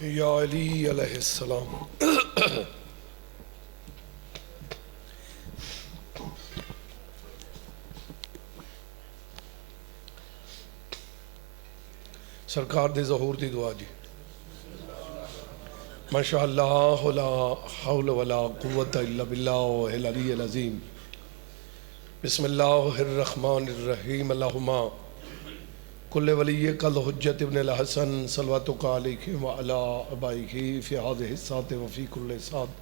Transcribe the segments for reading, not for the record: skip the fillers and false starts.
یا علی علیہ السلام۔ سرکار دے ظہور دی دعا جی۔ ماشاء اللہ لا حول ولا قوت الا باللہ العلی العظیم۔ بسم اللہ الرحمن الرحیم۔ اللہم کل ولی کل حجت ابن الحسن صلواتک علیہ وعلی ابائہ فی هذه الساعۃ وفی کل ساعۃ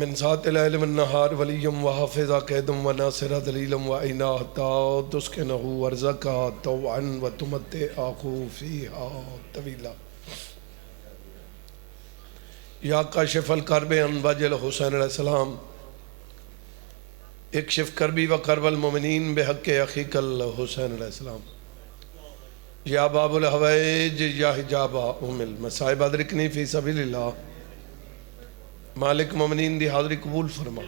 من ساعۃ اللیل والنہار ولی وحافظا قیدا وناصرا دلیلا وعینا حتی تسکنہ ارضکا طوعا وتمتعہ فیہا طویلا۔ یا کاشف الکرب عن وجہ الحسین علیہ السلام اکشف کربی و کرب المؤمنین بحق اخیک الحسین علیہ السلام۔ یا باب الحوائج یا حجاب ام المصائب ادرکنی فی سبیل اللہ۔ مالک مومنین دی حاضری قبول فرما،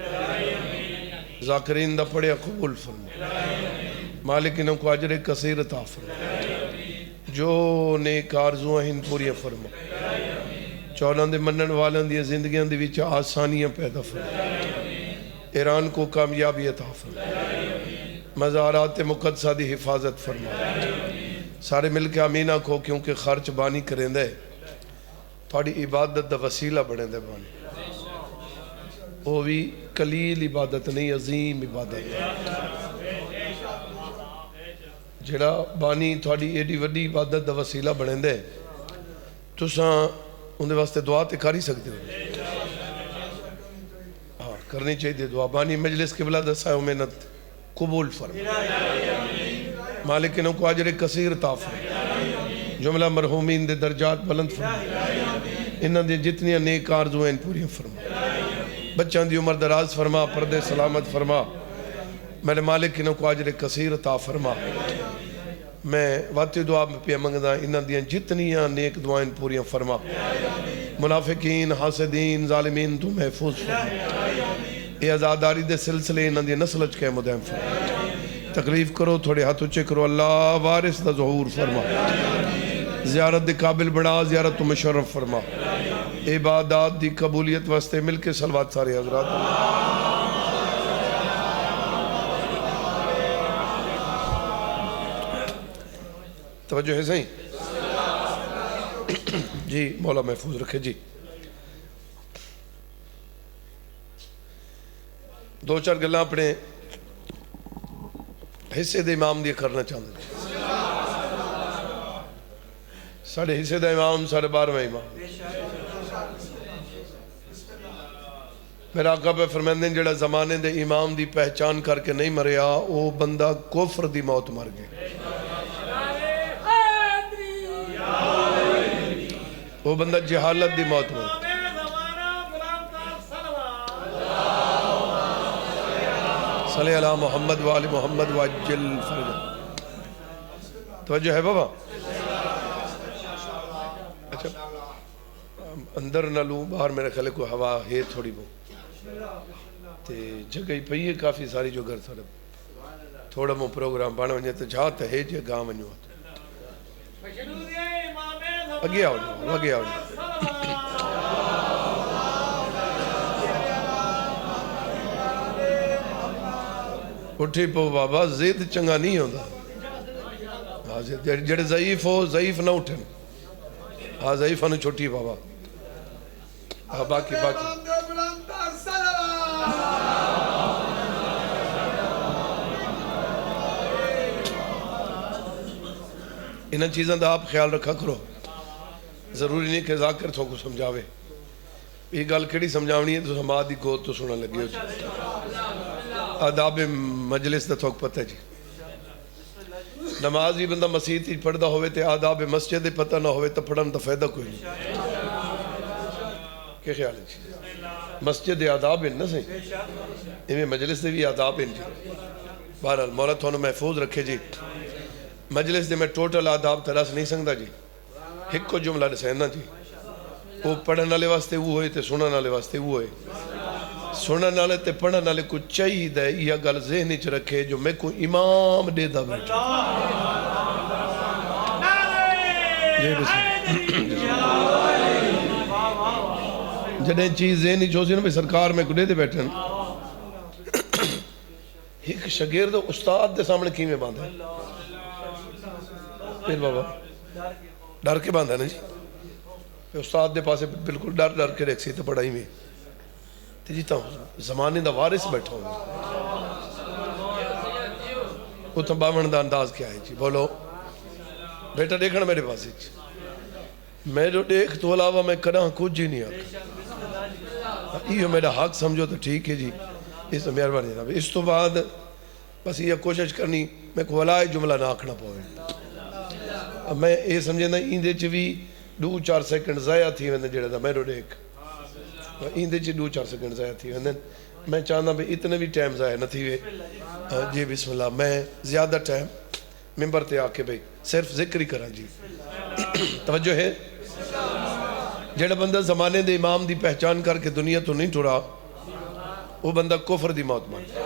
ذاکرین دا پڑھیا قبول فرما، مالک انہوں کو اجر کثیر عطا فرما، جو نیک آرزویں ہیں پوری فرما، چولان دے منن والن دی زندگیاں دی وچ آسانیاں پیدا فرما، ایران کو کامیابی عطا فرما، مزارات مقدسہ دی حفاظت فرما۔ سارے مل کے آمینہ کو کیونکہ خرچ بانی کریں دے تھوڑی عبادت دا وسیلہ بڑھیں دے بانی، وہ بھی قلیل عبادت نہیں، عظیم عبادت ہے جڑا بانی تھوڑی ایڈی وڈی عبادت دا وسیلہ بڑھیں دے تو ساں ان دے واسطے دعا تے کر ہی سکتے ہو، ہاں کرنی چاہیے دعا۔ بانی مجلس قبلہ دسائے و محنت قبول فرما، مالک انہوں کو اجر کثیر عطا فرما، جملہ مرحومین دے درجات بلند فرما، انہاں دے جتنی نیک آرزویں ان پوری فرما، بچان دی عمر دراز فرما، پردے سلامت فرما، میرے مالک انہوں کو اجر کثیر عطا فرما۔ میں واتی دعا میں پیا منگدا انہاں دیاں جتنی نیک دعائیں پوری فرما، منافقین حاسدین ظالمین تو محفوظ فرما، اے عزاداری دے سلسلے انہاں دیاں نسلچ کے مدائم فرما، تکلیف کرو تھوڑے ہاتھ اچھے کرو، اللہ وارث دا ظہور فرما، زیارت دے قابل بڑا، زیارت تو مشرف فرما، عبادات دی قبولیت واسطے مل کے صلوات سارے حضرات۔ توجہ ہے صحیح جی، مولا محفوظ رکھے جی۔ دو چار گلہ اپنے حصے دے امام دی کرنا چاہتے ہیں، ساڑھے حصے دے امام ساڑھے 12ویں امام میرا آقا پہ فرمیندیں جڑا زمانے دے امام دی پہچان کر کے نہیں مریا وہ بندہ کفر دی موت مر گئے، وہ بندہ جہالت دی موت مر گئے۔ صلی اللہ محمد وآل محمد وعجل فرجہ۔ توجہ ہے بابا؟ اچھا اندر نہ لوں، باہر میرے خیلے کو ہوا ہے تھوڑی بہت تے جگہ ہی پئی ہے کافی ساری جو گھر سارے تھوڑا مو پروگرام بنا ونجے تے جہاں تے ہے جے گاں ونجو اگے آؤ جاؤ، اگے آؤ جاؤ۔ اٹھی پو بابا، زید چنگا نہیں ہوتا، جڑے ضعیف ہو ضعیف نہ اٹھن، ہاں ضعیف نہ چھوٹی بابا، ہاں باقی انہاں چیزاں دا آپ خیال رکھا کرو، ضروری نہیں کہ ذاکر تھو کو سمجھاوے، یہ گل کیڑی سمجھاونی ہے تو ہما دی گود تو سننا لگی ہو جی۔ آداب مجلس دا تھوک پتہ جی، نماز بھی بندہ مسجد ہی پڑھدا ہوئے تے آداب مسجد پتہ نہ ہوئے تو پڑھن تو فائدہ کوئی نہیں، کیا خیال ہے جی؟ مسجد آداب ہیں نا صحیح، انہیں مجلس دے بھی آداب ہیں جی۔ بہرحال مولا تھونوں محفوظ رکھے جی۔ مجلس دے میں ٹوٹل آداب تراس نہیں سکتا جی، ایک کو جملہ رسینا جی، وہ پڑھن والے واسطے وہ ہوئے تے سنن والے واسطے وہ ہوئے، سنن والے تے پڑھن والے کو چاہیے یہ گل ذہن وچ رکھے جو میں کو امام دے دا بیٹھا جڑے چیز ذہن ہی چوسی نا بھئی سرکار میں گڈے دے بیٹھے ایک شاگرد استاد دے سامنے کی میں باندھا ہے پھر بابا ڈر کے باندھا ہے نا جی پھر استاد دے پاسے بالکل ڈر کے ریکسی تھا پڑھائی میں تے جی تا زمانے دا وارث بیٹھا ہوں وہ تو باون دا انداز کیا ہے جی بولو بیٹا دیکھنا میرے پاس میں جو دیکھ تو علاوہ میں کداں کچھ ہی نہیں آتا یہ میرا حق سمجھو تو ٹھیک ہے جی اس تو مہربانی جناب اس تو بعد بس یہ کوشش کرنی میں کو ولائے جملہ نہ آکھنا پوے میں یہ سمجھے نا ایندے چ بھی 2-4 سیکنڈ ضائع تھی ویندے جڑا دا میں جو دیکھ ایندے چ 2-4 سیکنڈ ضائع تھی ویندے میں چاہنا بھی اتنے بھی ٹائم ضائع نہ تھی وے جی بسم اللہ میں زیادہ ٹائم ممبر تے آ کے بھئی صرف ذکر ہی کرا جی توجہ ہے جڑا بندہ زمانے دے امام دی پہچان کر کے دنیا تو نہیں ٹرا وہ بندہ کفر دی موت مر گیا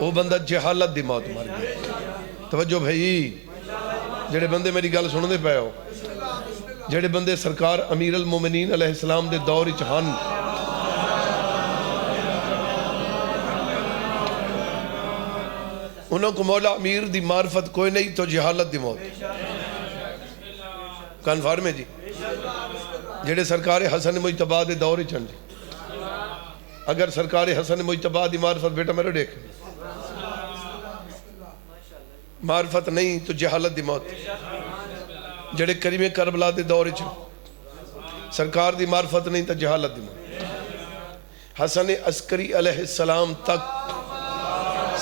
وہ بندہ جہالت دی موت مر گیا توجہ بھئی جڑے بندے میری گل سن دے پے ہو جڑے بندے سرکار امیر المومنین علیہ السلام دے دور چہن انہوں کو مولا امیر دی معرفت کوئی نہیں تو جہالت دی موت کنفارم ہے جی جڑے سرکار حسن مجتبی دے دور چن جی اگر سرکار حسن مجتبی دی معرفت بیٹا میرے دیکھ معرفت نہیں تو جہالت دی موت جڑے کریم کربلا دے دور چن سرکار دی معرفت نہیں تو جہالت دی موت حسن عسکری علیہ السلام تک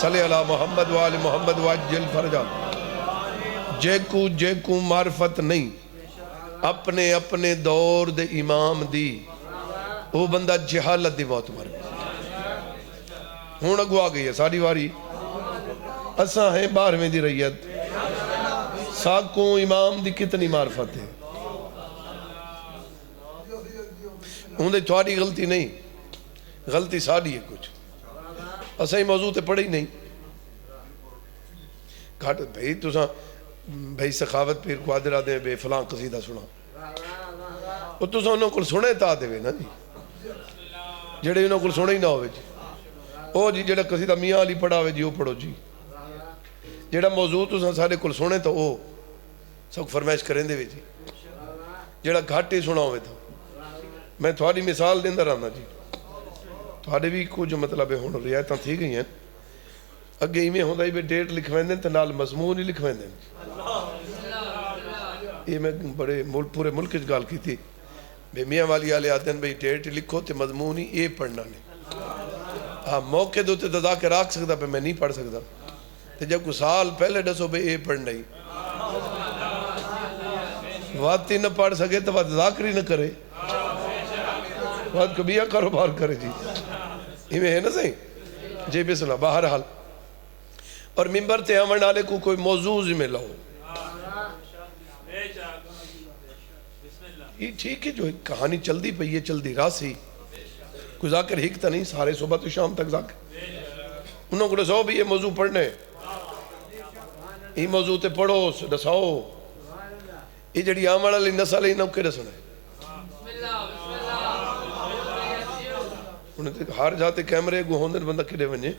صلی اللہ محمد وآل محمد وعجل فرجا جے کو معرفت نہیں اپنے اپنے دور دے امام دی وہ بندہ جہالت دی موت مر ہون اگو آ گئی ہے ساری واری اساں ہیں 12ویں دی ریت ساکوں امام دی کتنی معرفت ہے ہون دے تھوڑی غلطی نہیں غلطی ساری ہے کچھ اساں ہی موضوع تے پڑھے ہی نہیں گھٹ بھئی تو ساں بھئی سخاوت پیر قادرہ دے بے فلاں قصیدہ سنا وہ تو ساں انہوں کو سنے تا دے نا جی جڑے انہوں کو سنے ہی نہ ہوئے جی او جی جڑا قصیدہ میاں علی پڑھا ہوئے جی وہ پڑھو جی جڑا موضوع تو ساں سارے کو سنے تو وہ سب فرمائش کریں دے جی جڑا گھٹ ہی سنا ہوئے تھا میں تھوڑی مثال دے اندر آنا جی تھوڑے بھی کچھ مطلب ہے ہون رعایتاں تھی گئی ہیں اگے ہی میں ہوندہ ہی بے ڈیٹ لکھویں دیں تو نال مضمون ہی لکھویں دیں یہ میں بڑے پورے ملک کی گال کی تھی بے میاں والی آلے آتے ہیں بھئی ڈیٹ لکھو تے مضمون ہی اے پڑھنا نہیں ہاں موقع دو تے دزا کے راکھ سکتا پہ میں نہیں پڑھ سکتا تے جب کوئی سال پہلے ڈسو بھئی اے پڑھنا ہی وقت ہی نہ پڑھ سکے تو وقت ذاکر ہی نہ کرے وقت کبھی کاروبار کرے جی یہ میں ہے نا صحیح جی بسم اللہ بہرحال اور ممبر تے آمن آلے کو کوئی موضوع میں لاؤ یہ ٹھیک ہے جو کہانی چل دی پہ یہ چل دی راسی کوئی ذاکر ہکتا نہیں سارے صبح تو شام تک ذاکر انہوں کو دساؤ بھی یہ موضوع پڑھنے یہ موضوع تے پڑھو دساؤ یہ جڑی آمن آلی نسل ہے انہوں کے دسنے انہیں تے ہار جاتے کیمرے گو ہوندن بندہ کدے ونجے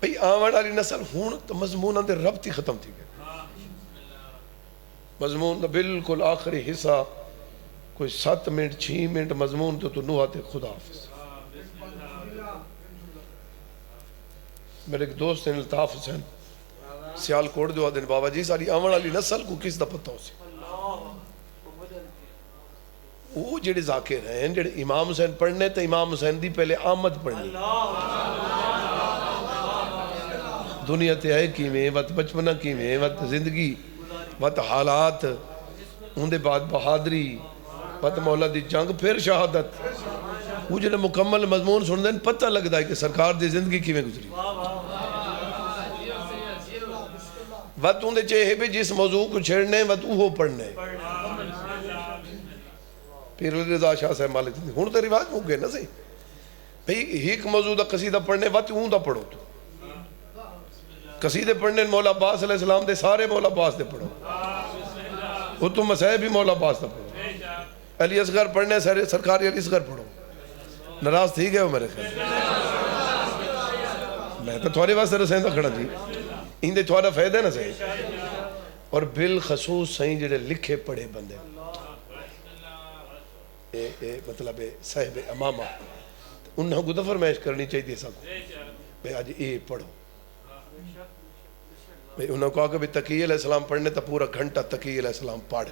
بھئی آمن آلی نسل ہون تو مضمون اندر ربط ہی ختم تھی گئے مضمون دا بالکل آخری حصہ کوئی 7 منٹ 6 منٹ مضمون تو نو آتے خدا حافظ میرے ایک دوست ہیں الطاف حسین سیال کوڑ دو آدھن بابا جی ساری آمن آلی نسل کو کس دا پتہ ہو سی وہ جڑے ذاکر ہیں جڑے امام حسین پڑھنے تو امام حسین دی پہلے آمد پڑھنی دنیا تے آئے کی میں وقت بچپنہ کی میں وقت زندگی وقت حالات ان دے بعد بہادری وقت مولا دی جنگ پھر شہادت وہ جنہیں مکمل مضمون سن دیں پتہ لگ ہے کہ سرکار دی زندگی کی میں گزری وقت ان دے چاہے بھی جس موضوع کو چھڑنے وقت وہ پڑھنے پیر رضا شاہ صاحب مالک زندگی ہون تو رواج ہو گئے نا صحیح بھئی ایک موضوع دا قصیدہ پڑھنے وقت اون دا پڑھو تو قصیدے پڑھنے مولا عباس علیہ السلام دے سارے مولا عباس دے پڑھو وہ تو مسائب بھی مولا پاس تھا پڑھو، علی اصغر پڑھنے سرکاری علی اصغر پڑھو، ناراض تھی گئے ہو میرے خیال میں تو تھوڑے واسطے رسائیں کھڑا جی اندے تھوڑا فائدہ ہے نا صحیح، اور بالخصوص صحیح جڑے لکھے پڑھے بندے مطلب صاحب امامہ انہوں کو تو فرمائش کرنی چاہیے سب بھئی آج یہ پڑھو، بھئی انہوں کو کہا کہ تقی علیہ السلام پڑھنے تا پورا گھنٹہ تقی علیہ السلام پڑھ،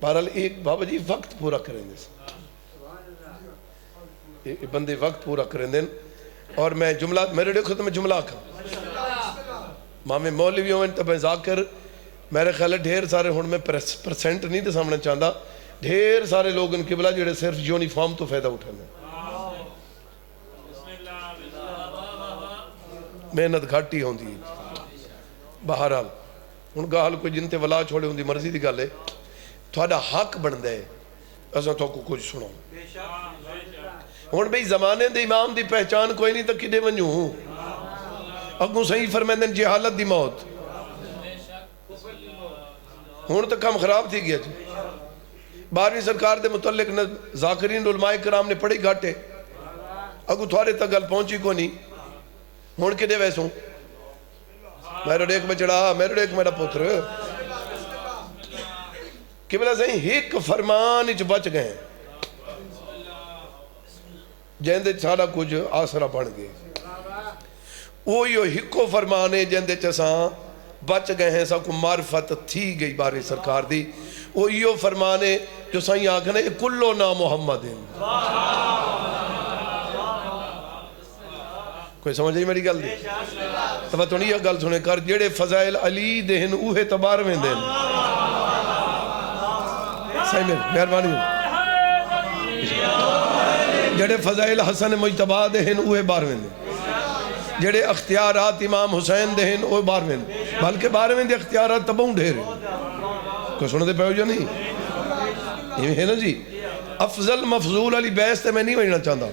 بہرحال ایک بابا جی وقت پورا کریں دے بندے وقت پورا کریں دیں، اور میں جملہ میرے دیکھو تو میں جملہ آکھا مامے مولوی ہوئے تو میں ذاکر میرے خیال ہے ڈھیر سارے ہون میں پرسنٹ نہیں تو سامنے چاہتا، ڈھیر سارے لوگ ان قبلہ جڑے صرف یونیفارم تو فائدہ اٹھانے محنت گھاٹی ہوں دی بہرحال ان کا حال کوئی جنتے ولا چھوڑے ہوں دی مرضی دی گالے تھوڑا حق بن دے ایسا تو کو کچھ سنو ہون بھئی زمانے دے امام دی پہچان کوئی نہیں تو کدے ونجوں ہوں اگوں صحیح فرمیندن جہالت دی موت ہون تو کم خراب تھی گیا جی 12ویں سرکار دے متعلق ذاکرین علماء کرام نے پڑھی گھاٹے اگوں تھوڑے تک گل پہنچی کو نہیں ہون کدے ویسوں میرے ڈیک میں چڑھا میرے ڈیک میرا پتر کہ بلا صحیح ایک فرمان اچ بچ گئے جہندے سارا کچھ آسرا بڑھ گئے وہی ہکو فرمانے جہندے چساں بچ گئے ہیں سب کو معرفت تھی گئی باری سرکار دی وہی فرمانے جو سائیں آگھنے کلو نا محمد کوئی سمجھ نہیں میری گل دی تبا تو نہیں یہ گل سنے کر جڑے فضائل علی دہن اوہے تبار میں دہن صحیح میں مہربانی جڑے فضائل حسن مجتبہ دہن اوہے بار میں دہن جڑے اختیارات امام حسین دہن اوہے بار میں دہن بلکہ بار میں دے اختیارات تباؤں ڈھیرے کوئی سنے دے پہو جو نہیں یہ ہے نا جی افضل مفضول علی بیس تے میں نہیں وجنا چاہتا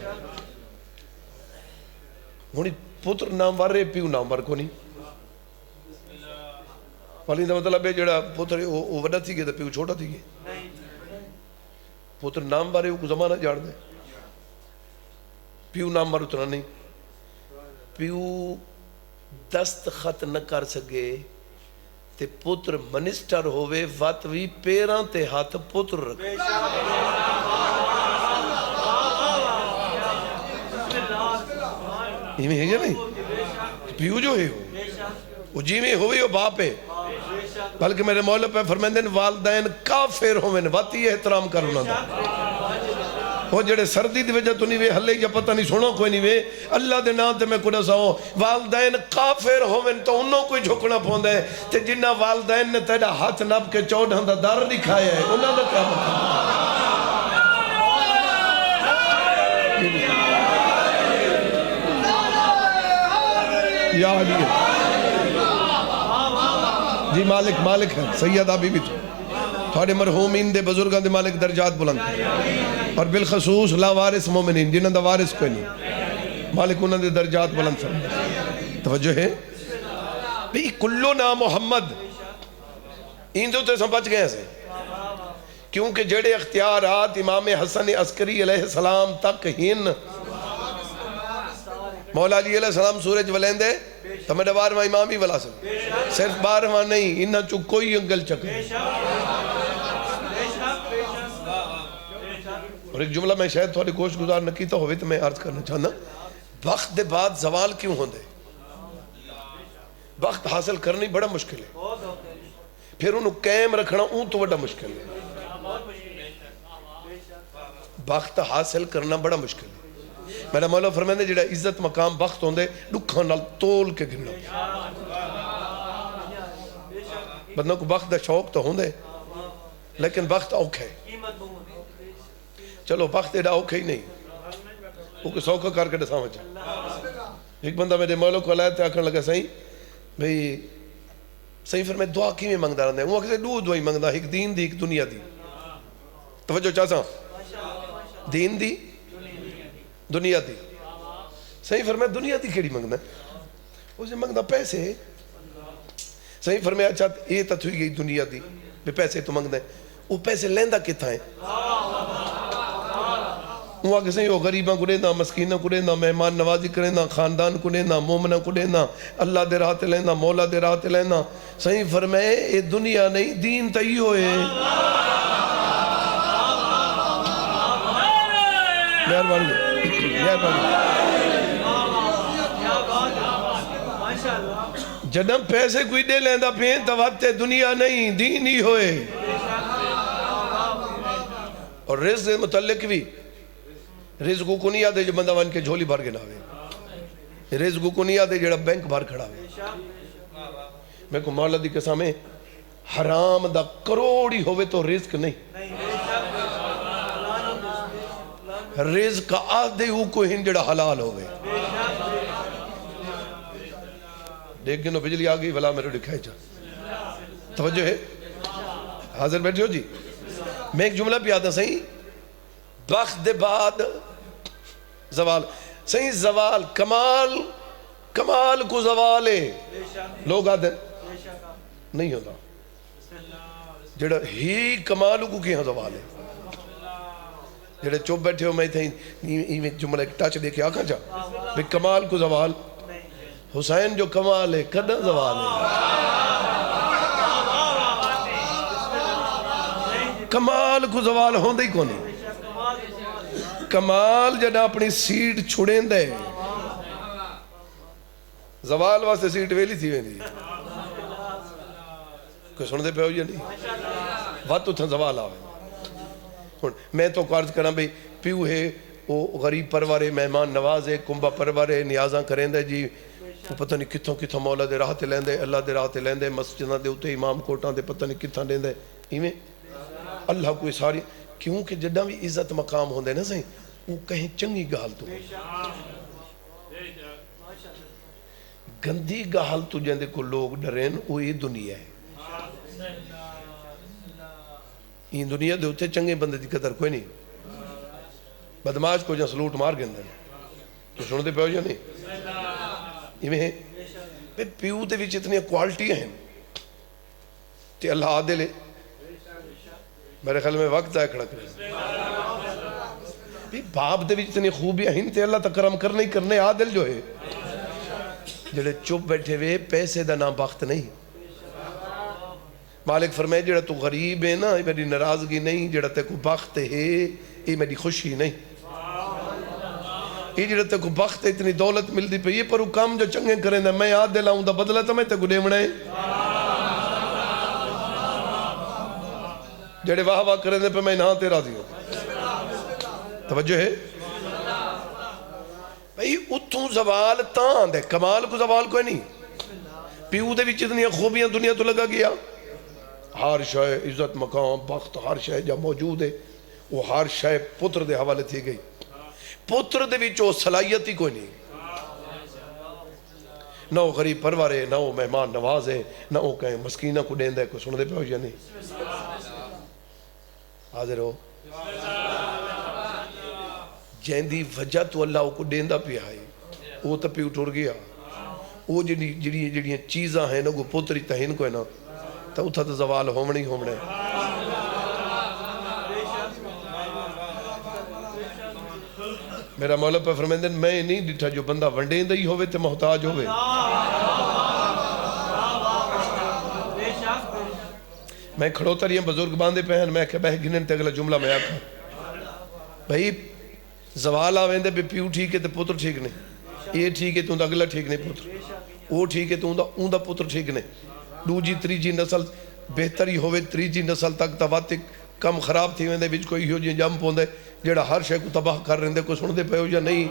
ہونی پتر نامور رہے پیو نامور کو نہیں والی دا مطلب ہے جڑا پتر وہ وڈا تھی گئے تو پیو چھوٹا تھی گئے پتر نامور ہے وہ زمانہ جاڑ دے پیو نامور اتنا نہیں پیو دستخط نہ کر سکے تے پتر منسٹر ہوئے واتوی پیران تے ہاتھ پتر رکھے یہ میں ہے یا نہیں پیو جو ہے وہ جی میں ہوئے وہ باپ ہے بلکہ میرے مولا پہ فرمیندن والدین کافر ہوئے واتی احترام کرنا دا وہ جڑے سردی دی وجہ تو نہیں وے حلے یا پتہ نہیں سنو کوئی نہیں وے اللہ دے نام تے میں کڑا ساؤں والدین کافر ہوئے تو انہوں کوئی جھکنا پھوندا ہے تے جنہ والدین نے تیرا ہاتھ نب کے چوڑھاں دا دار دکھایا ہے انہوں نے کیا مطلب یا علی جی مالک ہے سید آبی بھی تو تھوڑے مرحومین دے بزرگاں دے مالک درجات بلند اور بالخصوص لا وارث مومنین جنہاں دا وارث کوئی نہیں مالک انہاں دے درجات بلند فرمائے توجہ ہے بھی کلو نا محمد ایندو تے سمجھ گئے سے کیونکہ جڑے اختیارات امام حسن عسکری علیہ السلام تک ہن مولا علی علیہ السلام سورج ولین دے تو میں بار میں امامی ولا سن صرف بار میں نہیں انہاں چو کوئی انگل چکے اور ایک جملہ میں شاید تھوڑی گوشت گزار نہ کیتا ہوئے تو میں عرض کرنا چاہنا وقت دے بعد زوال کیوں ہوندے وقت حاصل کرنی بڑا مشکل ہے پھر انہوں قائم رکھنا اون تو بڑا مشکل ہے وقت حاصل کرنا بڑا مشکل ہے میرا مولا فرمائے جڑا عزت مقام وقت ہوندے دکھاں نال تول کے گھننا بندوں کو وقت دا شوق تو ہوندے لیکن وقت اوکھے چلو وقت ایڈا اوکھے ہی نہیں وہ کو سوکھا کر کے دساں وجہ ایک بندہ میرے مولا کو علایت آکھن لگا صحیح بھئی صحیح فرمائے دعا کی میں مانگدہ رہنے وہ کہتے دو دعائی مانگدہ ایک دین دی ایک دنیا دی توجہ چاہتا دین دی دنیا دی صحیح فرمایا دنیا دی کیڑی منگنا اسے منگنا پیسے صحیح فرمایا اچھا یہ تو تھی گئی دنیا دی بھی پیسے تو منگنا وہ پیسے لیندہ کتھا ہے وہ آگے صحیح وہ غریباں کو دینا مسکینہ کو دینا مہمان نوازی کرنا خاندان کو دینا مومنہ کو دینا اللہ دے راہ تے لینا مولا دے راہ تے لینا صحیح فرمائے یہ دنیا نہیں دین تئی ہوئے جنم پیسے کوئی دے لیندہ پین تو وقت دنیا نہیں دین ہی ہوئے اور رزق متعلق بھی رزق کو نہیں آدھے جو بندہ وان کے جھولی بھر کے نہ ہوئے رزق کو نہیں آدھے جڑا بینک بھر کھڑا ہوئے میں کو مولا دی قسم ہے حرام دا کروڑی ہوئے تو رزق نہیں رزق آدھے ہو کو ہن جڑا حلال ہوئے دیکھ گنو بجلی آگئی ولا میرے دکھائے جا توجہ ہے حاضر بیٹھے ہو جی میں ایک جملہ پہ آتا صحیح وقت دے بعد زوال صحیح زوال کمال کو زوال ہے لوگ آتے نہیں ہوتا جڑا ہی کمال کو کیا زوال ہے جڑے چوب بیٹھے ہو میں تھے جملہ ایک ٹاچ دے کے آکھا جا بھی کمال کو زوال حسین جو کمال ہے کدھا زوال ہے کمال کو زوال ہوندہ ہی کونی کمال جڑا اپنی سیٹ چھوڑیں دے زوال واسطے سیٹ ویلی تھی ویلی کوئی سن دے پہ ہو یا نہیں وقت تو تھا زوال آوے میں تو قرض کرنا بھی پیو ہے وہ غریب پروارے مہمان نوازے کنبہ پروارے نیازاں کریں دے جی وہ پتہ نہیں کتھوں کتھوں مولا دے راہ تے لیں دے اللہ دے راہ تے لیں دے مسجدہ دے اتے امام کوٹاں دے پتہ نہیں کتھاں لیں دے ایمیں اللہ کوئی ساری کیونکہ جڑا بھی عزت مقام ہوندے نا سہیں وہ کہیں چنگی گال تو گندی گال تو جندے کو لوگ ڈرین وہ یہ دنیا ہے یہ دنیا دے ہوتے چنگے بندے دی قدر کوئی نہیں بدماش کو جہاں سلوٹ مار گندے تو سن دے پہ ہو جا نہیں یہ میں پیو دے وچ اتنی کوالٹی ہیں تے اللہ عادل ہے میرے خیال میں وقت آئے کھڑا کرے باپ دے بھی اتنی خوبیاں ہیں تے اللہ تکرم کرنے ہی کرنے عادل جو ہے جڑے چپ بیٹھے ہوئے پیسے دا نام بخت نہیں مالک فرمائے جڑا تو غریب ہے نا یہ میری ناراضگی نہیں جڑا تے کو بخت ہے یہ میری خوشی نہیں یہ جڑا تے کو بخت ہے اتنی دولت ملتی پہ یہ پر وہ کام جو چنگے کریں دے میں عادل آؤں دا بدلہ تو میں تے کو دیونا ہے جڑے واہ واہ کریں دے پہ میں نہ تیرا دیوں توجہ ہے بھئی اتھوں زوال تاں دے کمال کو زوال کوئی نہیں پیو دے بھی اتنی خوبیاں دنیا تو لگا گیا ہر شے عزت مقام بخت ہر شے جا موجود ہے وہ ہر شے پتر دے حوالے تھی گئی پتر دے بھی چو صلاحیت ہی کوئی نہیں نہ وہ غریب پروارے نہ وہ مہمان نوازے نہ وہ کہیں مسکینہ کو دین دے کو سن دے پہ ہو یا نہیں حاضر ہو جہندی وجہ تو اللہ کو دیندہ پہ آئی وہ تو پہ اٹھور گیا وہ جڑی چیزاں ہیں نا وہ پتری تہین کو ہے نا تو اتھا تو زوال ہومنے ہی ہومنے میرا مولا پہ فرمیندن میں نہیں ڈٹھا جو بندہ ونڈین دہی ہوئے تے محتاج ہوئے میں کھڑوتا رہی ہیں بزرگ باندے پہن میں کہ بہ گنن تے اگلا جملہ میں آکھا بھئی زوال آویں دے پیو ٹھیک ہے تے پتر ٹھیک نہیں یہ ٹھیک ہے تو اگلا ٹھیک نہیں پتر وہ ٹھیک ہے تو اندہ پتر ٹھیک نہیں دوجی تریجی نسل بہتری ہوئے تریجی نسل تک تواتے کم خراب تھی ویندے وچ کوئی ہو جی جم پوندے جیڑا ہر شے کو تباہ کر رہے کو سن دے پہ ہو یا نہیں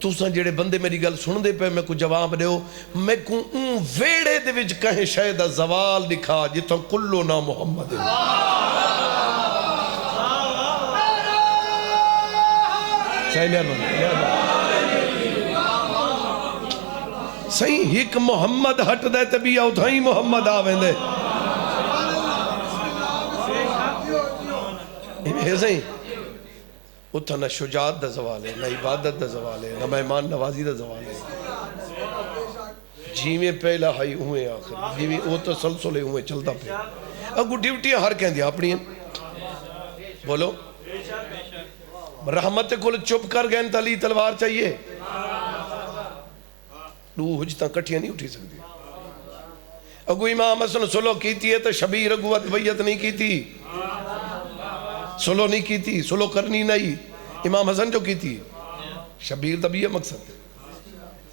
تُساں جیڑے بندے میری گل سن دے پہ میں کو جواب دے ہو میں کو ویڑے دے وچ کہیں شاید زوال دکھا جتاں کلو نا محمد صحیح ایک محمد ہٹ دے تبھی آؤتھائی محمد آویں دے یہ صحیح اتھا نہ شجاعت دا زوال ہے، نہ عبادت دا زوال ہے، نہ مہمان نوازی دا زوال ہے. جیویں پہلا ہائی ہوئے آخر، جیویں او تسلسلے ہوئے چلتا پہ. اگو ڈیوٹیاں ہر کہیں دیا اپنی ہیں. بولو رحمت کل چپ کر گئے تلی تلوار چاہیے. دو حجتاں کٹھیاں نہیں اٹھی سکتی. اگو امام حسن سلو کیتی ہے تو شبیر اگو بیعت نہیں کیتی، سلو نہیں کیتی، سلو کرنی نہیں. امام حسن جو کیتی شبیر دا بھی ہے مقصد.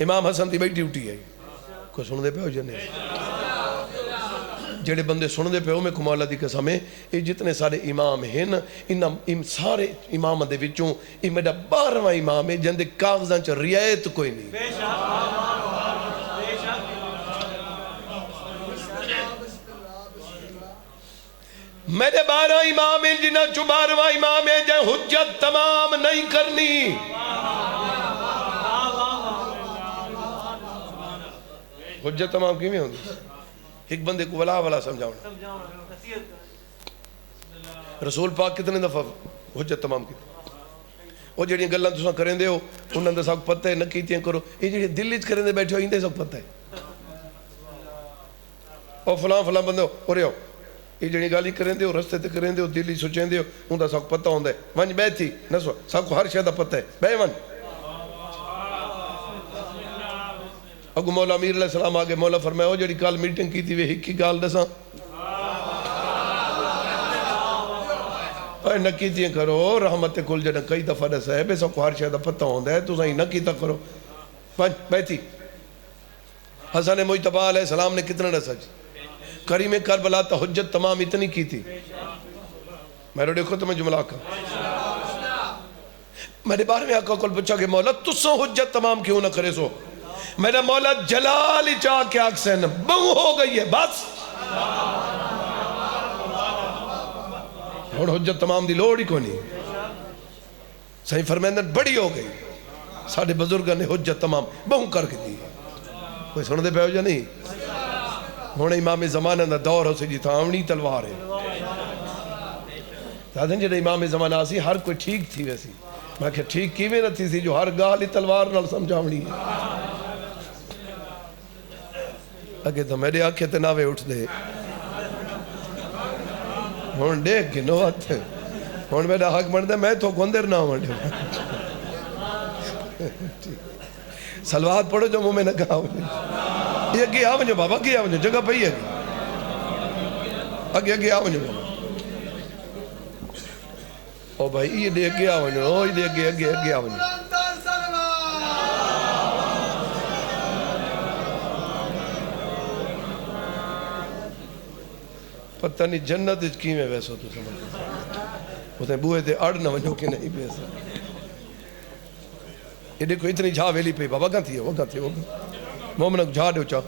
امام حسن دی بھائی ڈیوٹی ہے. کوئی سن دے پہ ہو جانے جڑے بندے سن دے پہ ہو میں کمالہ دی قسم ہے یہ جتنے سارے امام ہیں ان سارے امام دے وچوں یہ میرا 12واں امام ہے جن دے کاغذاں چ رعایت کوئی نہیں. میرے 12 امام ہیں جنہاں چو 12واں امام ہے جن حجت تمام نہیں کرنی. حجت تمام کی میں ہوندی ایک بندے کو ولا ولا سمجھاؤنا. رسول پاک کتنے دفعہ حجت تمام کی وہ جڑی گلاں تساں کریں دے ہو انہاں دا سب پتہ ہے نہ کیتیاں کرو. یہ جڑی دل وچ کریں دے بیٹھے ہو ایندے سب پتہ ہے. او فلاں فلاں بندے ہو رہے ہو یہ جڑی گالی کریں دے ہو رستے تے کریں دے ہو دل وچ سوچیں دے ہو ان دا سب پتہ ہوندا ہے. ونج بیٹھی نہ سو سب کو ہر شے دا پتہ ہے. بے ون اگو مولا امیر علیہ السلام آگے مولا فرمایا ہو جڑی کال میٹنگ کی تھی وہ ہی کی گال دساں اے نہ کیتیاں کرو. رحمت کل جڑا کئی دفعہ دسا ہے بے سب کو ہر شے دا پتہ ہوندا ہے. تساں نہ کیتا کرو. ونج بیٹھی حسن مجتبی علیہ السلام نے کتنا دسا جی کریم کربلا تا حجت تمام اتنی کی تھی. میرے دیکھو تو میں جملہ کہا میرے بارے میں آقا کل پوچھا کہ مولا تسوں حجت تمام کیوں نہ کرے سو. میرا مولا جلال چاہ کے آکسین بہو ہو گئی ہے بس اور حجت تمام دی لوڑ ہی کو نہیں. صحیح فرمیندن بڑی ہو گئی. ساڑھے بزرگاں نے حجت تمام بہو کر کے دی. کوئی سن دے پہ ہو جا نہیں. ہونے امام زمانہ دا دور ہو سی جی تھا آمنی تلوار ہے. دادن جڑے امام زمانہ آسی ہر کوئی ٹھیک تھی ویسی. میں کہ ٹھیک کی میں نہ تھی سی جو ہر گالی تلوار نال سمجھاونی ہے. اگے تو میرے آنکھیں تے ناوے اٹھ دے ہون دیکھ گنو آتے ہون میرا حق بن دے میں تو گندر نہ ہوں دے. سلوات پڑھو جو منہ میں نہ کہا یہ اگے آونجو بابا اگے آونجو جگہ پئی ہے اگے آونجو بابا. او بھائی یہ دے اگے آونجو یہ دے اگے آونجو. پتہ نہیں جنت کی میں ویسو تو سمجھ وہ بوئے تے اڑ نہ ونجو کہ نہیں پیسا. یہ دیکھو اتنی جھا ویلی پہ بابا کہاں تھی وہ کہاں تھی وہ مومنہ کو جھا دے چاہ.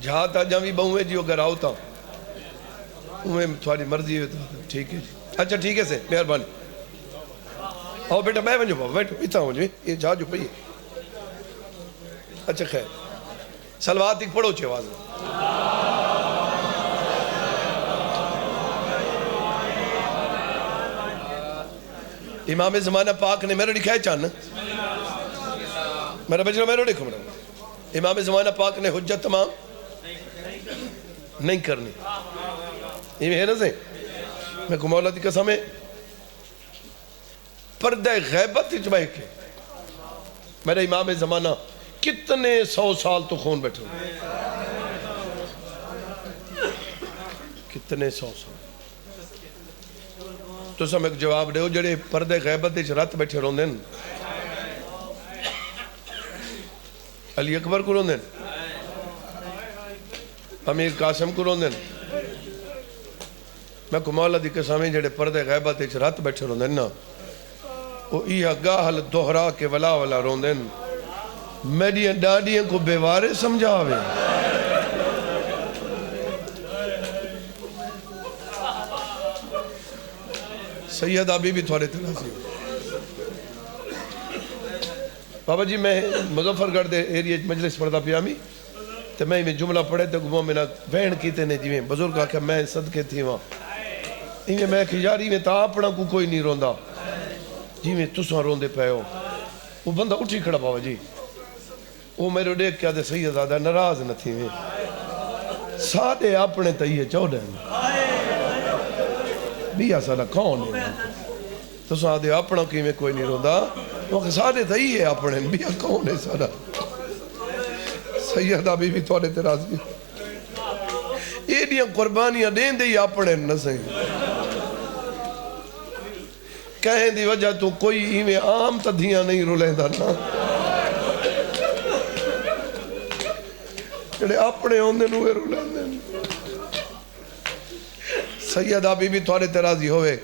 جہاں تا جاں بھی بہویں جی اگر آؤ تا انہیں تھوڑی مرضی ہوتا ٹھیک ہے جی. اچھا ٹھیک ہے سے مہربانی آؤ بیٹا میں ونجو بابا بیٹھو اتنا ہو جو یہ جہاں جو پئی ہے. اچھا خیر سلوات ایک پڑھو چھے آواز امام زمانہ پاک نے میرے لکھا ہے چاہنا میرا بچہ میرے لکھو میرا امام زمانہ پاک نے حجت تمام نہیں کرنی. یہ ہے نا سے میں کو مولا دی قسم ہے پردہ غیبت اجبائی کے میرے امام زمانہ کتنے 100 سال تو خون بیٹھے کتنے 100 سال تو سب ایک جواب دے ہو جڑے پردہ غیبت اچھ رات بیٹھے رون دیں علی اکبر کو رون دیں امیر قاسم کو رون دیں. میں کو مولا دی قسمیں جڑے پردے غیبت اچھ رات بیٹھے رون دیں نا وہ ایہا گاہل دہرا کے ولا ولا رون دیں میری ڈاڈیاں کو بیوارے سمجھاوے. سیدہ بی بی تھوڑے تراسی ہو بابا جی میں مظفر گڑھ دے ایریے مجلس پڑھتا پیامی تو میں جملہ پڑھے تو گموں میں وین کیتے نے جی بزرگ آکھا میں صدقے تھی وہاں میں کہ یار میں تا اپنا کو کوئی نہیں روندا جی میں تساں روندے پے ہو وہ بندہ اٹھی کھڑا بابا جی وہ میرے دیکھ کیا دے سیدہ ناراض نہ تھی میں سادے اپنے تئیے چوڑے بیا سارا کون ہے تو سادے اپنا کی میں کوئی نہیں روندا وہ کہ سادے تئیے اپنے بیا کون ہے سارا سیدہ بی بی تھوڑے تراسی یہ دیاں قربانیاں دین دے اپنے نہ سہی کہیں دی وجہ تو کوئی ایویں عام تدھیاں نہیں رولیں دا نا جڑے اپنے ہوندے نوے رولیں دے سیدہ بی بی تھوڑے تراضی ہوئے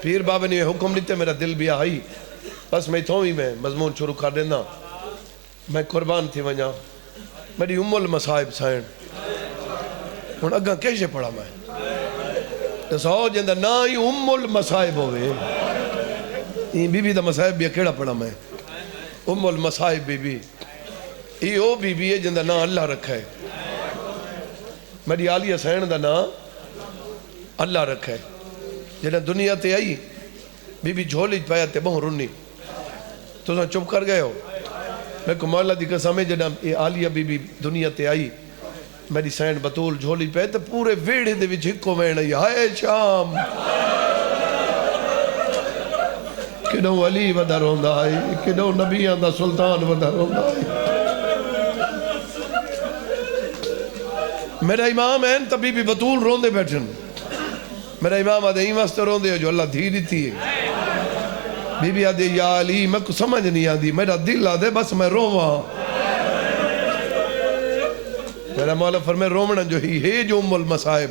پیر بابا نے حکم دیتے میرا دل بھی آئی بس میں تھوں ہی میں مضمون شروع کر دینا میں قربان تھی وجہ میری المصائب سائن ہن اگاں کیسے پڑھا میں دسو جندہ نا ہی المصائب ہوئے بی بی دا مصائب بھی کیڑا پڑھا میں المصائب بی بی یہ او بی بی ہے جندہ نا اللہ رکھا ہے میری عالیہ سین دا نا اللہ رکھا ہے جنہ دنیا تے آئی بی بی جھولی پایا تے بہن رنی تو سن چپ کر گئے ہو میں کو مولا دی قسم ہے جنہ عالیہ بی بی دنیا تے آئی میری سین بطول جھولی پہ تے پورے ویڑے دے وچ ہکو ویڑا ہی ہائے شام کدھوں ولی ودا روندا آئی کدھوں نبیان دا سلطان ودا روندا آئی میرا امام ہے تبھی بھی بطول روندے بیٹھن میرا امام آدھے ہی واسطے روندے جو اللہ دھی دیتی ہے بی بی آدھے یا علی میں کو سمجھ نہیں آدھی میرا دل آدھے بس میں رواں میرا مولا فرمائے رومنا جو ہی ہے جو المصائب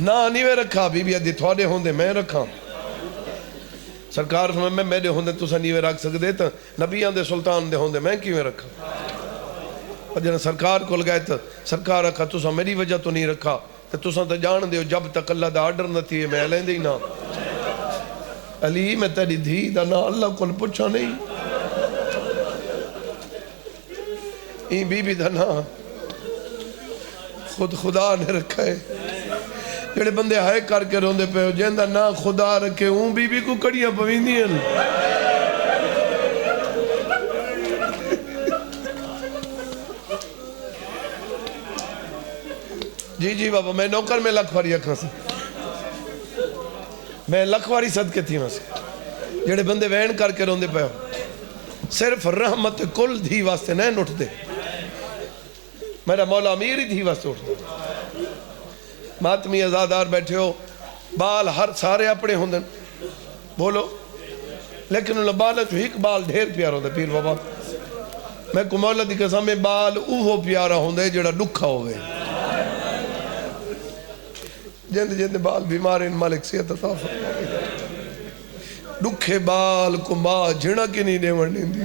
نہ نیوے رکھا بی بی آدھی تھوڑے ہوندے میں رکھا سرکار فرمائے میں میرے ہوندے تسا نیوے رکھ سکتے تو نبیان دے سلطان دے ہوندے میں کیویں رکھا اور جنہاں سرکار کو لگائے تو سرکار رکھا تسا میری وجہ تو نہیں رکھا تو تسا تو جان دے ہو جب تک اللہ دا آرڈر نہ تھی میں لیں دے ہی نہ علی میں تیری دھی دا نا اللہ کو پوچھا نہیں این بی بی دا نا خود خدا نے رکھا ہے جڑے بندے ہائے کر کے روندے پہ ہو جہاں دا نا خدا رکھے ہوں بی بی کو کڑیاں پویندی ہیں جی جی بابا میں نوکر میں لکھواری اکھاں سے میں لکھواری صدقے تھی وہاں سے جڑے بندے وین کر کے روندے پہ ہو صرف رحمت کل دھی واسطے نہیں اٹھ دے میرا مولا امیر ہی دھی واسطے اٹھ دے ماتمی ازادار بیٹھے ہو بال ہر سارے اپنے ہوندن بولو لیکن انہوں بال جو ایک بال ڈھیر پیار ہوندے پیر بابا میں کو مولا دی قسم میں بال اوہو پیارا ہوندے جڑا ڈکھا ہوئے جند جند بال بیمار ان مالک صحت عطا فرمائے ڈکھے بال کو ماں جھڑا کی نہیں دے ورنی دی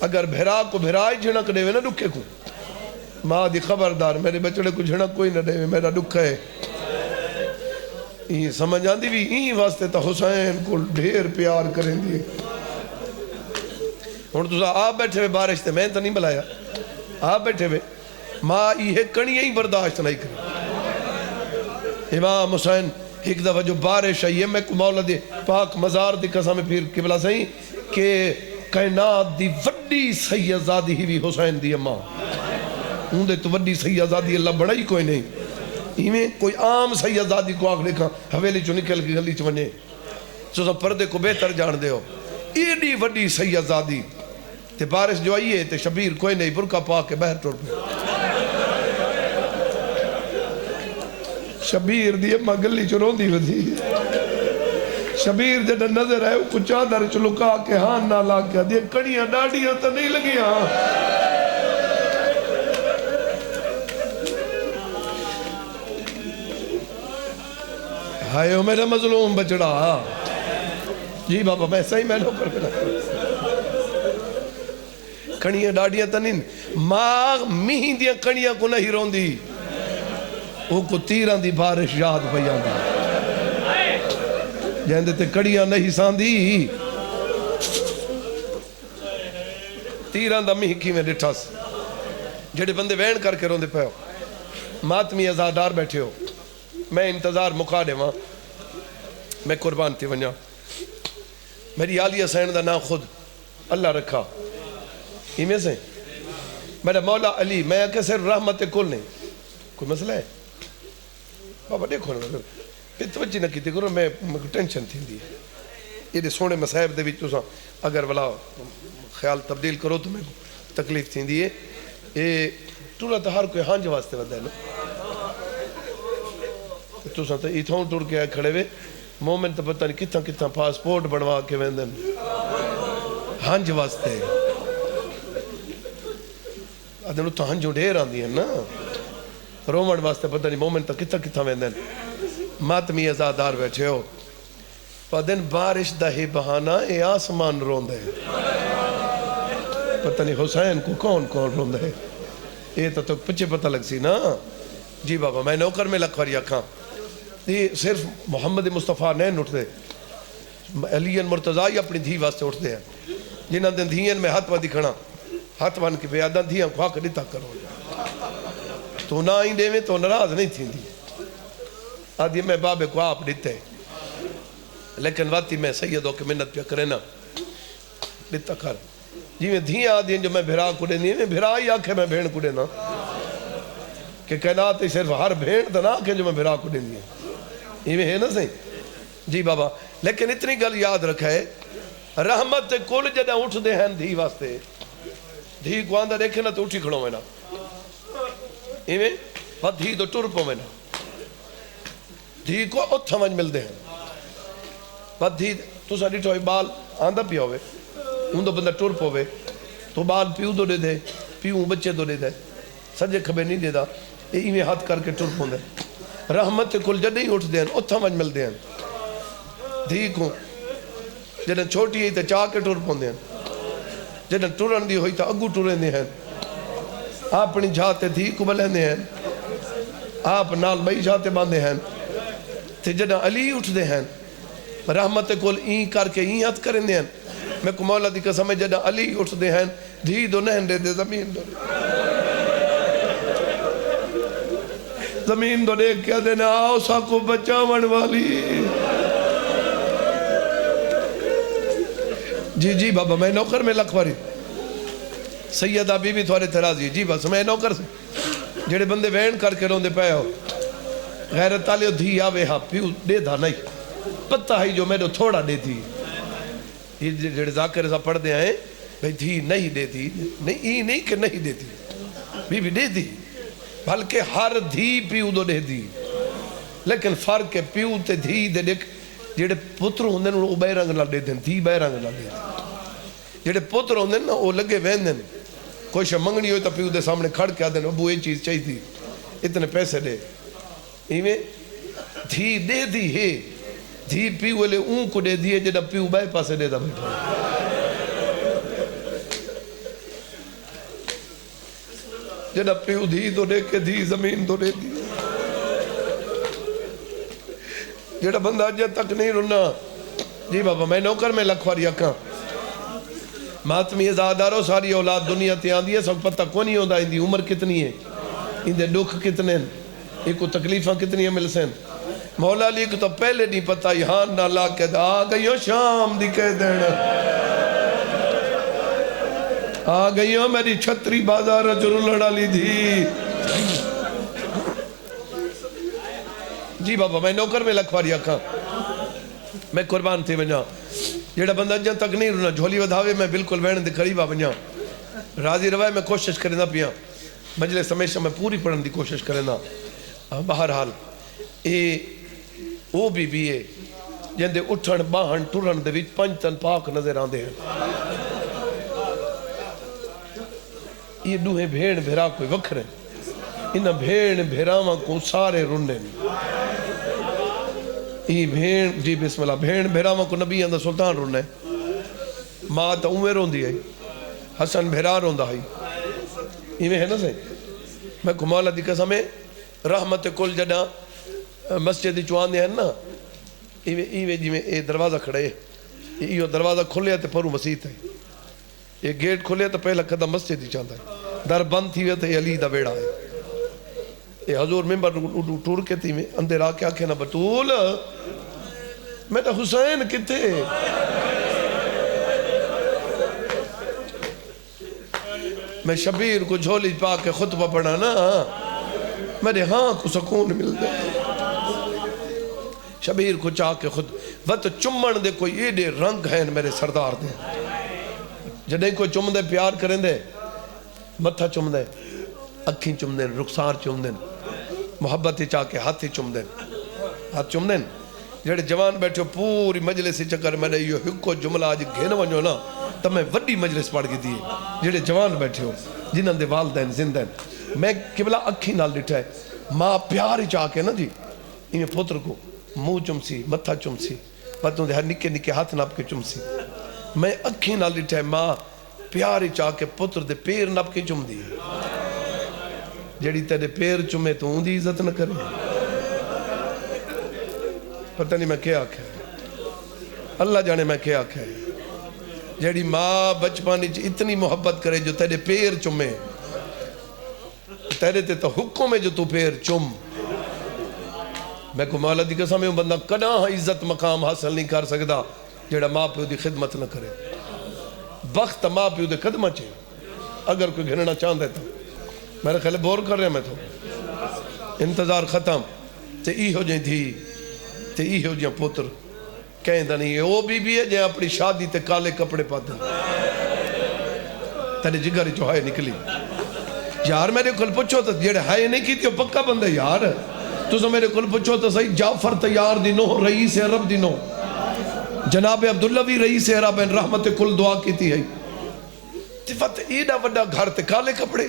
اگر بھیرا کو بھیرائی جھڑا کے دے وے نا ڈکھے کو ماں دی خبردار میرے بچڑے کو جھڑا کوئی نہ دے وے میرا ڈکھا ہے یہ سمجھ آن دی بھی این واسطے تا حسین کو ڈھیر پیار کریں دی اور تو آپ بیٹھے ہوئے بارش تے میں تا نہیں بلایا آپ بیٹھے ہوئے ماں یہ کڑیاں ہی برداشت نہیں کری امام حسین ایک دفعہ جو بارش آئی ہے میں کو مولا دے پاک مزار دی قسم پھر قبلہ سہی کہ کائنات دی وڈی سیدزادی ہی بھی حسین دی اماں ان دے تو وڈی سیدزادی اللہ بڑا ہی کوئی نہیں ایمیں کوئی عام سیدزادی کو آگ لکھا حویلی چو نکل کی گلی چونے جو سب پردے کو بہتر جان دے ہو ایڈی وڈی سیدزادی تے بارش جو آئی ہے تے شبیر کوئی نہیں برکہ پاک کے بہر ٹوڑ پہ شبیر دی اماں گلی چنوں دی ودھی شبیر جڑا نظر ہے وہ چادر چ لکا کے ہاں نہ لا کے دی کڑیاں ڈاڑیاں تو نہیں لگیاں ہائے میرا مظلوم بچڑا جی بابا میں صحیح میں نوکر پہ کڑیاں ڈاڑیاں تو نہیں ماں میہ دیاں کڑیاں کو نہیں رون دی وہ کو تیراں دی بارش یاد پئی آندی جہندے تے کڑیاں نہیں ساندی تیراں دا میہ کیویں ڈٹھا سی جڑے بندے وین کر کے روندے پئے ہو ماتمی ازادار بیٹھے ہو میں انتظار مکا دے وہاں میں قربان تھی ونجا میری عالیہ سین دا نام خود اللہ رکھا ایمیں سے میرا مولا علی میں کیسے رحمت کل نہیں کوئی مسئلہ ہے بابا دیکھو نا توجہ نہ کیتے کرو میں ٹینشن تھی دی یہ دے سونے مسائب دے بھی تساں اگر والا خیال تبدیل کرو تو میں تکلیف تھی دی یہ ٹورا تو ہر کوئی ہانج واسطے ودا ہے نا تساں تو ایتھوں ٹور کے آئے کھڑے ہوئے مومن تو پتہ نہیں کتنا کتنا پاسپورٹ بنوا کے ویندن ہانج واسطے آدھے تو ہنجوں ڈھیر آندی ہیں نا رومن واسطے پتہ نہیں مومن تو کتنا کتنا ویندن ماتمی ازادار بیٹھے ہو پدن بارش دا ہی بہانہ اے آسمان روند ہے پتہ نہیں حسین کو کون کون روند ہے یہ تو پچھے پتہ لگ سی نا جی بابا میں نوکر میں لکھواری اکھاں یہ صرف محمد مصطفیٰ نہیں اٹھتے علی مرتضیٰ اپنی دھی واسطے اٹھتے ہیں جنہاں دن دھیاں میں ہاتھ وادی کھڑا ہاتھ وان کے بیاداں دھیاں خواہ کر دیتا کرو تو نہ آئیں دے میں تو نراز نہیں تھی دی آدھی میں بابے کو آپ دیتے لیکن واتی میں سیدوں کے منت پہ کرے نا دیتا کر جی میں دھیاں آدھی ہیں جو میں بھرا کو دے نہیں میں بھرا ہی آکھے میں بھیڑ کو دے نا کہ کہنات صرف ہر بھیڑ دنا آکھے جو میں بھرا کو دے نہیں یہ میں ہے نا صحیح جی بابا لیکن اتنی گل یاد رکھا ہے رحمت کل جدہ اٹھ دے ہیں دھی واسطے دھی کو آندہ دیکھے نا تو اٹھی کھڑوں میں نا یہ میں بات دھی تو ٹر پو میں نا دھی کو اتھا منج مل دے ہیں بات دھی تو سا ڈیٹھو بال آندہ پیا ہوئے ان دو بندہ ٹر پوے تو بال پیو دو دے دے پیو بچے دو دے دے سجے کھبے نہیں دے دا یہ ہاتھ کر کے ٹر پون دے رحمت کل جدہ ہی اٹھ دے ہیں اتھا منج مل دے ہیں دھی کو جدہ چھوٹی ہی تے چاہ کے ٹر پون دے ہیں جدہ ٹرن دی ہوئی تا اگو ٹرن دے ہیں اپنی جھاتے دھی کو بلیں دے ہیں آپ نال بئی جھاتے باندھے ہیں تے جدہ علی اٹھ دے ہیں رحمت کل این کر کے این ہاتھ کریں دے ہیں میں کو مولا دی قسم ہے جدہ علی اٹھ دے ہیں دھی دو نہن دے دے زمین دو دے زمین دو دیکھ کیا دینا آؤ سا کو بچاون والی جی جی بابا میں نوکر میں لکھواری سیدہ بی بی تھوڑے ترازی جی بس میں نوکر سے جڑے بندے وین کر کے روندے پائے ہو غیرت تالیو دھی آوے ہاں پیو دے دھا نہیں پتہ ہی جو میں نے تھوڑا دے دی یہ جڑے ذاکر ایسا پڑھ دے آئیں بھئی دھی نہیں دے دی نہیں کہ نہیں دے دی بی بی دے دی بلکہ ہر دھی پیو دو دے دی لیکن فرق ہے پیو تے دھی دے دیکھ جڑے پتر ہوندے ہیں وہ بے رنگ نہ دے دیں دھی بے رنگ نہ دے دیں جڑے پتر ہوندے ہیں وہ لگے ویندن کوئی شاہ منگنی ہوئی تا پیو دے سامنے کھڑ کے آدھیں ابو یہ چیز چاہی تھی اتنے پیسے دے ایویں دھی دے دی ہے دھی پیو لے اون کو دے دیئے جڑا پیو بے پاسے دے دا بیٹھا جڑا پیو دھی تو دے کے دھی زمین تو دے دی جڑا بندہ جب تک نہیں رنا جی بابا میں نوکر میں لکھواری اکھاں ماتمی ازادارو ساری اولاد دنیا تے آندی ہے سب پتہ کونی ہوندہ اندی عمر کتنی ہے اندے دکھ کتنے ہیں ایک کو تکلیفاں کتنی ہیں مل سین مولا علی کو تو پہلے نہیں پتہ یہاں نہ لا کے دا آ گئیوں شام دی کہہ دینا آ گئیوں میری چھتری بازار جرو لڑا لی تھی جی بابا میں نوکر میں لکھواری اکھاں میں قربان تھی ونجا جیڑا بندہ جن تک نہیں رنا جھولی ودھاوے میں بالکل وین دے قریبا ونجا راضی روائے میں کوشش کریں دا پیاں مجلس ہمیشہ میں پوری پڑھن دی کوشش کریں دا بہرحال او بی ہے جن دے اٹھن باہن ٹرن دے وچ پنج تن پاک نظر آندے ہیں یہ دوہیں بھیڑ بھیرا کوئی وکر ہیں انہاں بھیڑ بھیراواں کو سارے رننے یہ بھیڑ جی بسم اللہ بھیڑ بھیراواں کو نبی اندر سلطان رننے ماں تا اوے روندی ہے حسن بھیرا روندا ہے یہ ہے نا سے میں کو مولا دی قسم ہے رحمت کل جڑا مسجد چواندے ہیں نا ایویں جی میں اے دروازہ کھڑے یہ دروازہ کھولیا تو پروں مسیح ہے یہ گیٹ کھولیا تو پہلا قدم مسجد ہی چاہتا ہے در بند تھی ہوئے تو یہ علی دا ویڑا ہے یہ حضور ممبر ٹور کے تھی میں اندر آ کے آکھے نا بطول میں تو حسین کتے میں شبیر کو جھولی پا کے خطبہ پڑھا نا میرے ہاں کو سکون مل دے شبیر کو چاہ کے خود وقت چمن دے کوئی ایڈے رنگ ہیں میرے سردار دے جنہیں کوئی چم دے پیار کریں دے متھا چم دے اکھیں چم دے رخسار چم دے محبت چاہ کے ہاتھ چم دے ہاتھ چم دے جڑے جوان بیٹھے ہو پوری مجلس چکر میں نے یہ ہکو جملہ آج گھین ونجو نا تب میں وڈی مجلس پڑھ گئی دی جڑے جوان بیٹھے ہو جنہاں دے والدین زندہ ہیں میں قبلہ اکھی نال ڈٹھا ہے ماں پیار ہی چاہ کے نا جی انہیں پتر کو منہ چمسی متھا چمسی باتوں دے ہر نکے نکے ہاتھ ناپ کے چمسی میں اکھی نال ڈٹھا ہے ماں پیار ہی چاہ کے پتر دے پیر ناپ کے چم دی جڑی تیرے پیر چمے تو ان دی عزت نہ کرے پتہ نہیں میں کیا آکھا ہے اللہ جانے میں کیا آکھا ہے جڑی ماں بچپانی اتنی محبت کرے جو تیرے پیر چمے تیرے تے تو حکم ہے جو تو پیر چم میں کو مولا دی قسم ہے بندہ کنا عزت مقام حاصل نہیں کر سکتا جڑا ماں پیو دی خدمت نہ کرے وقت ماں پیو دے قدمہ چاہے اگر کوئی گھننا چاہتا ہے تو میرے خیال بور کر رہے ہیں میں تو انتظار ختم تے ای ہو جائیں تھی تے ای ہو جائیں پوتر کہیں دا نہیں ہے وہ بھی ہے جائیں اپنی شادی تے کالے کپڑے پاتے تیرے جگہ جو ہائے نکلی یار میرے کل پچھو تو جڑے ہائے نہیں کی تھی وہ پکا بندے یار تو سو میرے کل پچھو تو صحیح جعفر تیار دی نو رئیس عرب دی نو جناب عبداللہ بھی رئیس عرب ہیں رحمت کل دعا کی تھی ہے تفت ایڈا وڈا گھر تے کالے کپڑے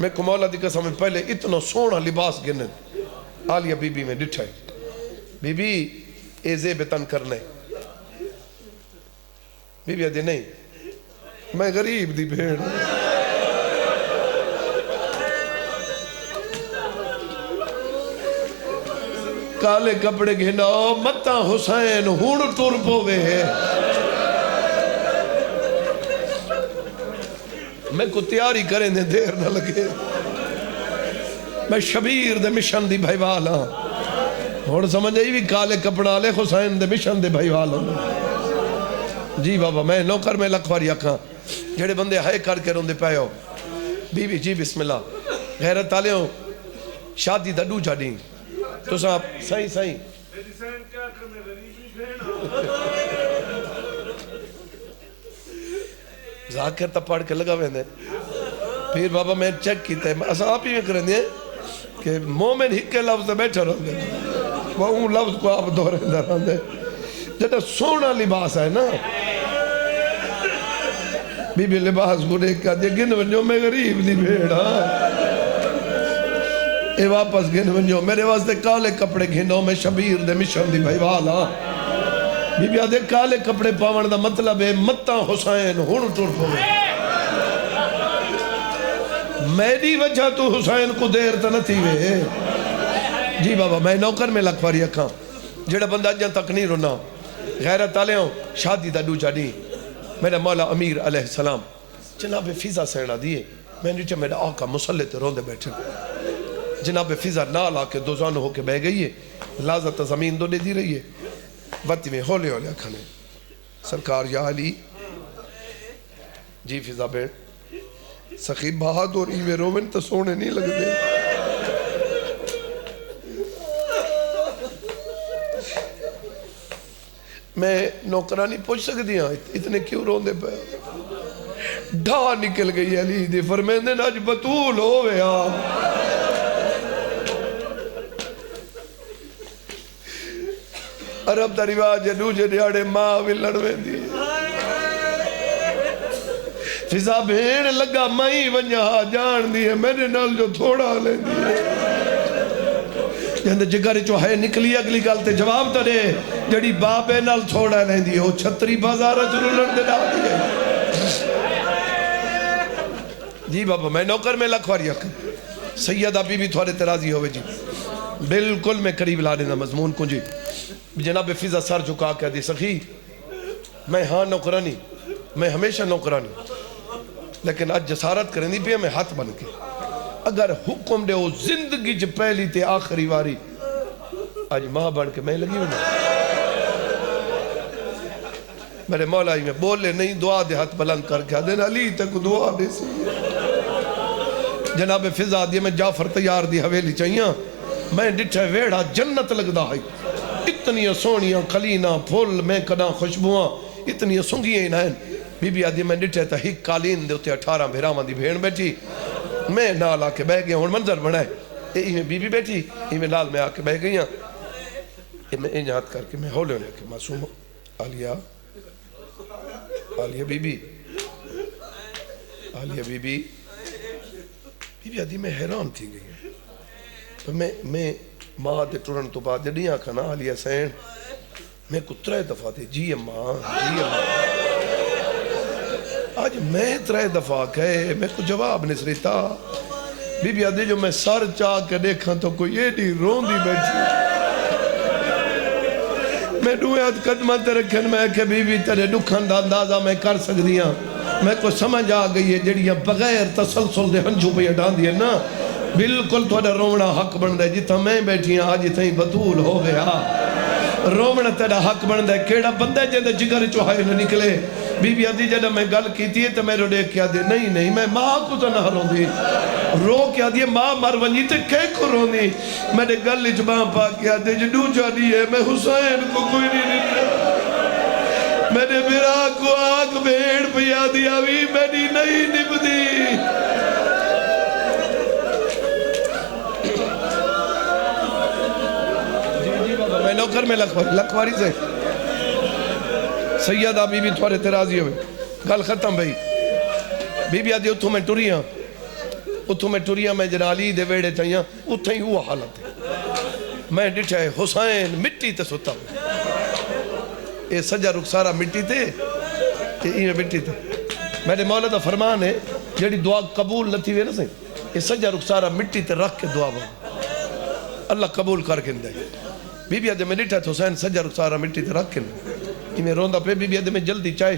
میں کو مولا دی قسم میں پہلے اتنا سونا لباس گنن آلیہ بی بی میں ڈٹھا ہے بی بی اے زیب تن کرنے بی بی آدھی نہیں میں غریب دی بھیڑ کالے کپڑے گھنا متا حسین ہون ٹور پوے میں کو تیاری کریں دے دیر نہ لگے میں شبیر دے مشن دی بھائی والا اور سمجھ آئی بھی کالے کپڑا لے حسین دے مشن دے بھائی والا جی بابا میں نوکر میں لکھواری اکھاں جڑے بندے ہائے کر کے روندے پائے ہو بی بی جی بسم اللہ غیرت آلے ہو شادی دا ڈو جاڑیں تو صاحب صحیح ذاکر تا پڑھ کے لگا ویندے پھر بابا میں چیک کیتا ہے اسا آپ ہی میں کریں دے کہ مومن ہکے لفظ بیٹھا رہا دے وہ اون لفظ کو آپ دورے اندر رہا دے جتا سونا لباس ہے نا بی بی لباس کو دیکھ کہا دے گن ونجو میں غریب دی بھیڑا اے واپس گن ونجو میرے واسطے کالے کپڑے گھنو میں شبیر دے مشن دی بھائی والا بی بی آدھے کالے کپڑے پاون دا مطلب ہے متا حسین ہون ٹور پوے میری وجہ تو حسین کو دیر تا نہ تھی وے جی بابا میں نوکر میں لکھواری اکھاں جڑا بندہ جن تک نہیں رونا غیرت آلے ہوں شادی دا ڈو جاڑی میرا مولا امیر علیہ السلام جناب فضا سینا دیئے میں نیچے میرا آقا مسلح تے روندے بیٹھے جناب فضا نال آکے دوزانو ہو کے بہ گئی ہے لازت زمین دو دے دی رہی ہے وقتی میں ہولے ہولے کھنے سرکار یا علی جی فضا بیٹھ سخی بہادر ایوے رومن تو سونے نہیں لگ دے میں نوکرانی پوچھ سکتی ہاں اتنے کیوں روندے پہ ڈھا نکل گئی علی دی فرمیندے ناج بطول ہوئے عرب دا رواج دوجے دیاڑے ماں بھی لڑوے دی فضا بھیڑ لگا مائی ونجا جان دی ہے میرے نال جو تھوڑا لے دی ہے جہاں جگر چو ہے نکلی اگلی گالتے جواب تا دے جڑی بابے نال تھوڑا لے دی ہو چھتری بازارہ چلو لڑ دے ڈال دی ہے جی بابا میں نوکر میں لکھواری اکھا سیدہ بی بی تھوڑے ترازی ہوئے جی بالکل میں قریب لانے دا مضمون کو جی جناب فضا سر جھکا کے دی سخی میں ہاں نوکرانی میں ہمیشہ نوکرانی لیکن آج جسارت کریں دی پہ میں ہاتھ بن کے اگر حکم دے وہ زندگی جو پہلی تے آخری واری آج ماں بن کے میں لگی ہونا میرے مولا ہی میں بولے نہیں دعا دے ہاتھ بلند کر کے دین علی تک دعا دے سی جناب فضا دی میں جعفر تیار دی حویلی چاہیاں میں ڈٹھے ویڑا جنت لگدا ہے اتنی سونیاں کلینا پھول میں کنا خوشبواں اتنی سنگیاں ہیں بی بی آدھی میں ڈٹھے تا ہی کالین دے ہوتے 18 بھیرامان دی بھیڑ بیٹھی میں نال آ کے بہ گیا ہوں منظر بنائے اے میں بی بی بیٹھی اے میں نال میں آ کے بہ گیا اے میں انجات کر کے میں ہولے ہونے کے معصوم عالیہ بی بی عالیہ بی بی آدھی میں حیران تھی گئی تو میں ماں دے ٹرن تو بعد جڑی آنکھا نا عالیہ سین میں کو 3 دفعہ تھے جی اماں آج میں 3 دفعہ کہے میں کو جواب نہیں سریتا بی بی آدھی جو میں سر چاہ کے دیکھا تو کوئی یہ نہیں رون دی بیٹھی میں دویات قدمہ تے رکھن میں کہ بی بی تیرے دکھن دا اندازہ میں کر سکدیاں میں کو سمجھ آ گئی ہے جڑیاں بغیر تسلسل دے ہنجو پہ ڈان دیئے نا بالکل تھوڑا رومنا حق بن دے جتا میں بیٹھی ہیں آج تھیں بطول ہو گیا رومنا تیرا حق بن دے کیڑا بندے جے دے جگر چوہائے نہ نکلے بی بی آدھی جڑا میں گل کی تھی تو میں رو دیکھ کیا دے نہیں میں ماں کو تو نہ رون دی رو کیا دی ماں مر ونجی تے کہے کو رون دی میں نے گل اجباں پا کیا دے جدو جانی ہے میں حسین کو کوئی نہیں نکلا میں نے میرا کو آگ بھیڑ پیا دیا بھی میں نہیں نب دی میں نوکر میں لکھواری سے سیدہ بی بی تھوڑے ترازی ہوئے گل ختم بھئی بی بی آدھی اتھو میں ٹوریاں میں جنالی دے ویڑے چاہیاں اتھو ہی ہوا حالت ہے میں ڈٹھے حسین مٹی تے ستا ہوں اے سجا رخسارہ مٹی تے اے مٹی تے میرے مولا دا فرمان ہے جڑی دعا قبول نہ تھی وے نا سے اے سجا رخسارہ مٹی تے رکھ کے دعا بھائی اللہ قبول کر کے دے بی بی آدھے میں ڈٹھا تو حسین سجا رخسارہ مٹی تے رکھ کے میں روندہ پہ بی بی آدھے میں جلدی چاہے